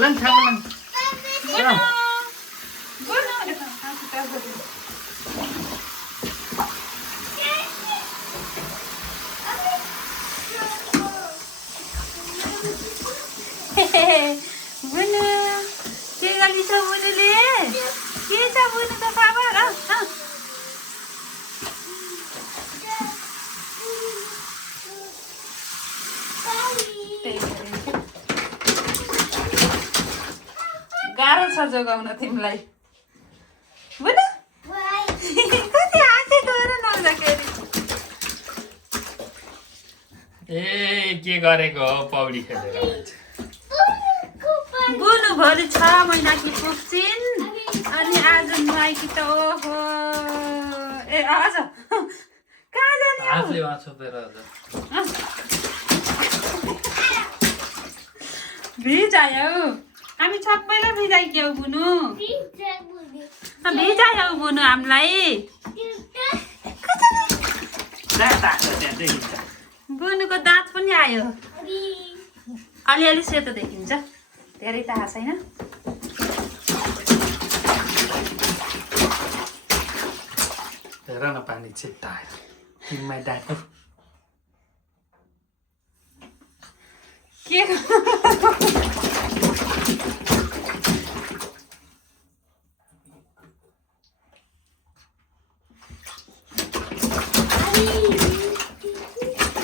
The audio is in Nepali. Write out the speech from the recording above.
लन छाम लन बुनु के गर्दैछ बुनुले के छ बुनुको खबर गाह्रो छ जोगाउन तिमीलाई बुनु कति हाँसेको र नहुँदाखेरि ए के गरेको हो पौडी खेलेर मान्छे बुनु भोलि 6 महिना कि पुग्छिन् अनि आज नुहाएकी त ओहो ए आज कहाँ जाने हौ? हातले वहाँ छोपेर भिजायो हामी सबैलाई भिजाइक्यौ बुनु भिजायो बुनु हामीलाई बुनुको दाँत पनि आयो अलिअलि सेतो देखिन्छ धेरै थाहा छैन हेर न पानी छिट्टायो तिमीलाई डाक्यो के